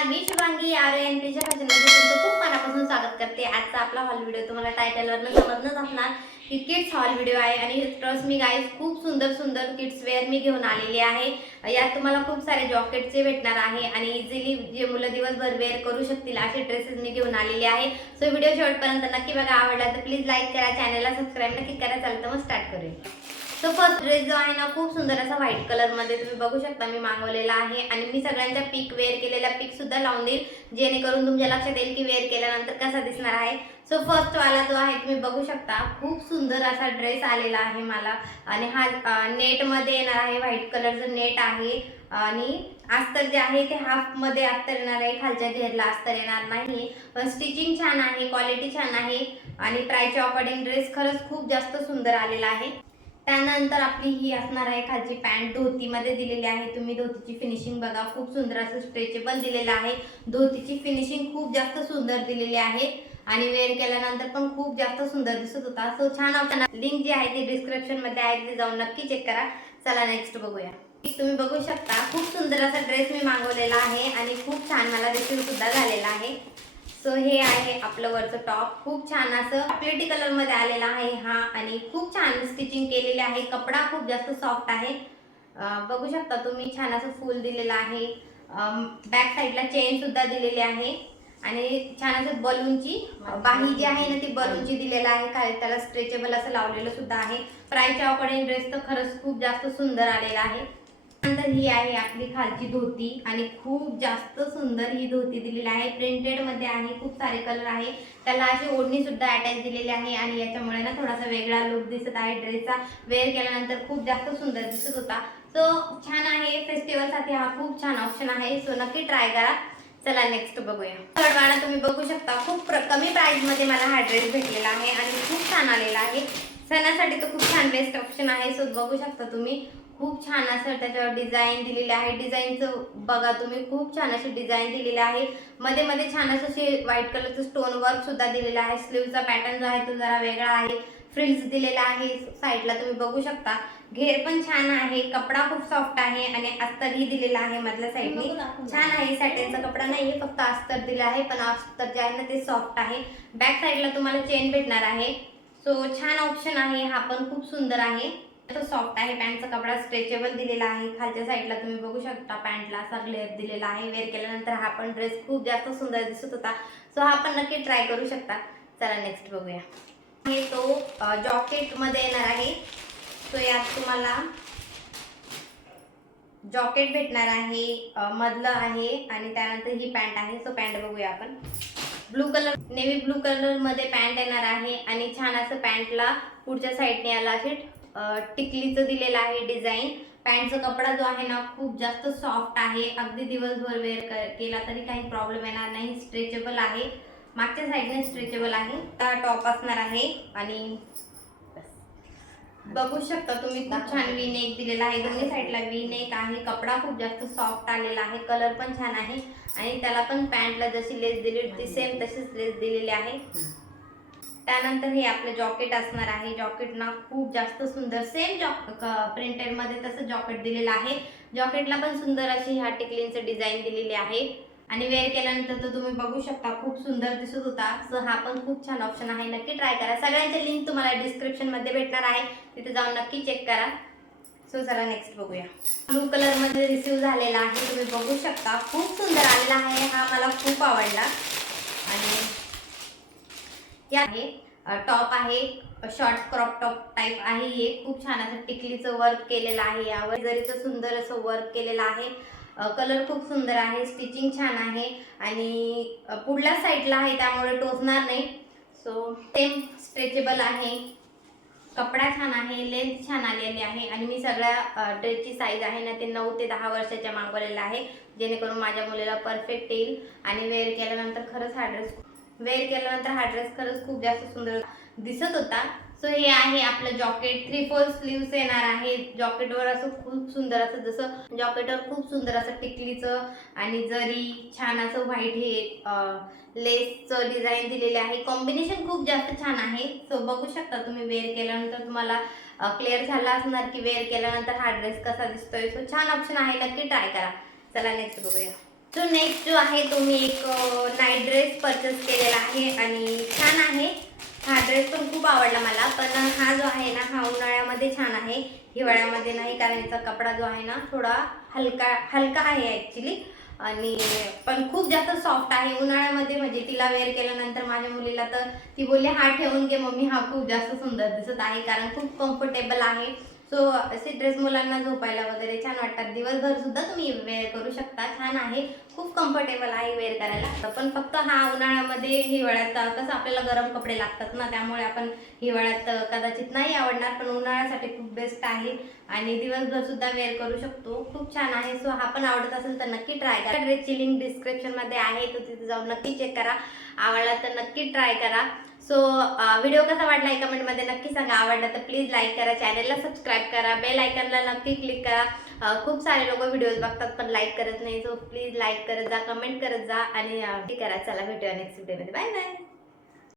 नमस्कार, मी शुभांगी आर्य यांच्या फॅशनमध्ये तुमचं खूप मनापासून स्वागत करते। आजचा आपला हॉल व्हिडिओ तुम्हाला टायटलवरून समजणंच असणार की किड्स हॉल व्हिडिओ आहे आणि ट्रस्ट मी गाईज खूप सुंदर सुंदर किड्स वेअर मी घेऊन आलेली आहे। यात तुम्हाला खूप सारे जॉकेटचे भेटणार आहे आणि इझिली जे मुलं दिवसभर वेअर करू शकतील असे ड्रेसेस मी घेऊन आलेली आहे। सो व्हिडिओ शेवटपर्यंत नक्की बघा, आवडला तर प्लीज लाईक करा, चॅनलला सबस्क्राइब नक्की करा। चला तर मग स्टार्ट करूया। तो फर्स्ट ड्रेस जो आहे ना खूप सुंदर असा व्हाईट कलर मध्ये तुम्ही बघू शकता मी मागवलेला आहे आणि मी सगळ्यांच्या पिक वेअर केलेल्या पिक सुद्धा लावून देईल जेणेकरून तुमच्या लक्षात येईल की वेअर केल्यानंतर कसा दिसणार आहे। सो फर्स्ट वाला जो आहे तुम्ही बघू शकता खूप सुंदर असा ड्रेस आलेला आहे मला आणि हा नेट मध्ये येणार आहे, व्हाईट कलरचं नेट आहे आणि अस्तर जे आहे ते हाफ मध्ये अस्तर येणार आहे, खालच्या घेरला अस्तर येणार नाही। पण स्टिचिंग छान आहे, क्वालिटी छान आहे आणि प्राइसच्या अकॉर्डिंग ड्रेस खरंच खूप जास्त सुंदर आलेला आहे। त्यानंतर आपली ही असणार आहे खालची पॅन्ट, धोतीमध्ये दिलेली आहे। तुम्ही धोतीची फिनिशिंग बघा, खूप सुंदर असं स्ट्रेचेबल दिलेलं आहे। धोतीची फिनिशिंग खूप जास्त सुंदर दिलेली आहे आणि वेअर केल्यानंतर पण खूप जास्त सुंदर दिसत होता। सो छान ऑप्शन, लिंक जी आहे ती डिस्क्रिप्शन मध्ये आहे, ती जाऊन नक्की चेक करा। चला नेक्स्ट बघूया। तुम्ही बघू शकता खूप सुंदर असा ड्रेस मी मागवलेला आहे आणि खूप छान मला रिसीव सुद्धा झालेला आहे। सो हे आहे आपलं वरचं टॉप, खूप छान असं चॉकलेटी कलर मध्ये आलेला आहे हा आणि खूप छान स्टिचिंग केलेली आहे। कपडा खूप जास्त सॉफ्ट आहे, बघू शकता तुम्ही, छान असं फुल दिलेलं आहे। बॅक साईडला चेन सुद्धा दिलेली आहे आणि छान असं बलूनची बाही जी आहे ना ती बलूनची दिलेलं आहे, काय त्याला स्ट्रेचेबल असं लावलेलं सुद्धा आहे। प्राइसच्या अकॉर्डिंग ड्रेस तर खरंच खूप जास्त सुंदर आलेला आहे। नंतर ही आहे आपली खालची धोती आणि खूप जास्त सुंदर ही धोती दिलेली आहे, प्रिंटेड मध्ये आहे, खूप सारे कलर आहे। त्याला अशी ओढणी सुद्धा अटॅच दिलेली आहे आणि याच्यामुळे ना थोडासा वेगळा लुक दिसत आहे ड्रेसचा। वेअर केल्यानंतर खूप जास्त सुंदर दिसत होता। सो छान आहे, फेस्टिवल साठी हा खूप छान ऑप्शन आहे, सो नक्की ट्राय करा। चला नेक्स्ट बघूया। थर्ड वाला तुम्ही बघू शकता खूप कमी प्राइस मध्ये मला हा ड्रेस भेटलेला आहे आणि खूप छान आलेला आहे। सणासाठी तर खूप छान बेस्ट ऑप्शन आहे। सो बघू शकता तुम्ही खूप छान असं त्याच्यावर डिझाईन दिलेली आहे। डिझाईनचं बघा तुम्ही, खूप छान अशी डिझाईन दिलेली आहे। मध्ये मध्ये छान असं व्हाईट कलरचं स्टोन वर्क सुद्धा दिलेलं आहे। स्लीवचा पॅटर्न जो आहे तो जरा वेगळा आहे, फ्रिल्स दिलेला आहे साईडला तुम्ही बघू शकता। घेर पण छान आहे, कपडा खूप सॉफ्ट आहे आणि अस्तरही दिलेला आहे मधल्या साईडने, छान आहे। सॅटिनचा कपडा नाहीये, फक्त अस्तर दिला आहे, पण अस्तर जे आहे ना ते सॉफ्ट आहे। बॅक साईडला तुम्हाला चेन भेटणार आहे। सो छान ऑप्शन आहे, हा पण खूप सुंदर आहे, तो सॉफ्ट आहे। पॅन्टचा कपडा स्ट्रेचेबल दिलेला आहे, खालच्या साईडला तुम्ही बघू शकता पॅन्टला असा ग्लेअर दिलेला आहे। वेअर केल्यानंतर हा पण ड्रेस खूप जास्त सुंदर दिसत होता, सो हा पण नक्की ट्राय करू शकता। चला नेक्स्ट बघूया। हे तो जॉकेट मध्ये येणार आहे। सो यात तुम्हाला जॉकेट भेटणार आहे, मधलं आहे आणि त्यानंतर ही पॅन्ट आहे। सो पॅन्ट बघूया आपण, blue colour, navy blue colour मध्ये पॅन्ट येणार आहे आणि छान असं पॅन्टला पुढच्या साईडने याला असे टिकलीचं दिलेलं आहे डिझाईन। पॅन्टचा कपडा जो आहे ना खूप जास्त सॉफ्ट आहे, अगदी दिवसभर वेअर केला तरी काही प्रॉब्लेम येणार नाही, स्ट्रेचेबल आहे, मागच्या साईडने स्ट्रेचेबल आहे। टॉप असणार आहे आणि बघू शकता तुम्ही खूप छान वी नेक दिलेला आहे, दोन्ही साईडला वी नेक आहे। कपडा खूप जास्त सॉफ्ट आलेला आहे, कलर पण छान आहे आणि त्याला पण पॅन्टला जशी लेस दिली ती सेम तशीच लेस दिलेली आहे। त्यानंतर हे आपलं जॉकेट असणार आहे। जॉकेट ना खूप जास्त सुंदर, सेम प्रिंटेड मध्ये तसं जॉकेट दिलेलं आहे। जॉकेटला पण सुंदर अशी ह्या टिकलींचं डिझाईन दिलेली आहे आणि वेअर केल्यानंतर तर तुम्ही बघू शकता खूप सुंदर दिसत होता। सो हा पण खूप छान ऑप्शन आहे, नक्की ट्राय करा। सगळ्यांचे लिंक तुम्हाला डिस्क्रिप्शन मध्ये भेटणार आहे, तिथे जाऊन नक्की चेक करा। सो चला नेक्स्ट बघूया। ब्लू कलर मध्ये रिसीव झालेला आहे, तुम्ही बघू शकता खूप सुंदर आलेला आहे, हा मला खूप आवडला। आणि आहे टॉप आहे, शॉर्ट क्रॉप टॉप टाइप आहे, हे खूप छान असं टिकलीचं वर्क केलेलं आहे, यावर जरीचं सुंदर असं वर्क केलेलं आहे। कलर खूप सुंदर आहे, स्टिचिंग छान आहे आणि पुढल्या साईडला आहे त्यामुळे टोचणार नाही। सो सेम स्ट्रेचेबल आहे, कपडा छान आहे, लेंथ छान आलेली आहे आणि मी सगळ्या ड्रेसची साईज आहे ना ते 9 ते 10 वर्षाच्या मागवलेला आहे, जेणेकरून माझ्या मुलीला परफेक्ट येईल आणि वेअर केल्यानंतर खरंच खूप जास्त सुंदर दिसत होता। सो हे आहे आपलं जॉकेट, 3/4 स्लीव्स येणार आहे। जॉकेटवर असं खूप सुंदर असं, जसं जॉकेटवर खूप सुंदर असं टिकलीचं आणि जरी छान असं व्हाईट हे लेसचं डिझाईन दिलेले आहे, कॉम्बिनेशन खूप जास्त छान आहे। सो बघू शकता तुम्ही, वेअर केल्यानंतर तुम्हाला क्लिअर झाला असणार की वेअर केल्यानंतर हा ड्रेस कसा दिसतोय। सो छान ऑप्शन आहे, नक्की ट्राय करा। चला नेक्स्ट बघूया। जो नेक्स्ट जो आहे तो मी एक नाईट ड्रेस परचेस केलेला आहे आणि छान आहे. हा ड्रेस पण खूप आवडला मला. पण हा जो आहे ना हा उन्हाळ्यामध्ये छान आहे, हिवाळ्यामध्ये नाही, कारण याचा कपडा जो आहे ना थोडा हलका हलका आहे ॲक्च्युली आणि पण खूप जास्त सॉफ्ट आहे. उन्हाळ्यामध्ये म्हणजे तिला वेअर केल्यानंतर माझ्या मुलीला तर ती बोलली हा ठेवून घे मम्मी, हा खूप जास्त सुंदर दिसत आहे, कारण खूप कम्फर्टेबल आहे. सो असे ड्रेस मुलांना झोपायला वगैरे छान वाटतात. दिवसभर सुद्धा तुम्ही वेअर करू शकता. छान आहे, खूप कम्फर्टेबल आहे वेअर करायला. पण फक्त हा उन्हाळ्यामध्ये, हिवाळ्यात कसं आपल्याला गरम कपडे लागतात ना, त्यामुळे आपण हिवाळ्यात कदाचित नाही आवडणार, पण उन्हाळ्यासाठी खूप बेस्ट आहे आणि दिवसभर सुद्धा वेअर करू शकतो. खूप छान आहे. सो हा पण आवडत असेल तर नक्की ट्राय करा. ड्रेसची लिंक डिस्क्रिप्शनमध्ये आहे, तर तिथे जाऊन नक्की चेक करा. आवडला तर नक्की ट्राय करा. सो व्हिडिओ कसा वाटला आहे कमेंटमध्ये नक्की सांगा. आवडला तर प्लीज लाईक करा, चॅनलला सबस्क्राईब करा, बेल आयकॉनला नक्की क्लिक करा. खूप सारे लोक व्हिडिओज बघतात पण लाईक करत नाही. सो प्लीज लाईक करत जा, कमेंट करत जा आणि करा. चला भेटूया नेक्स्ट व्हिडिओमध्ये. Bye bye.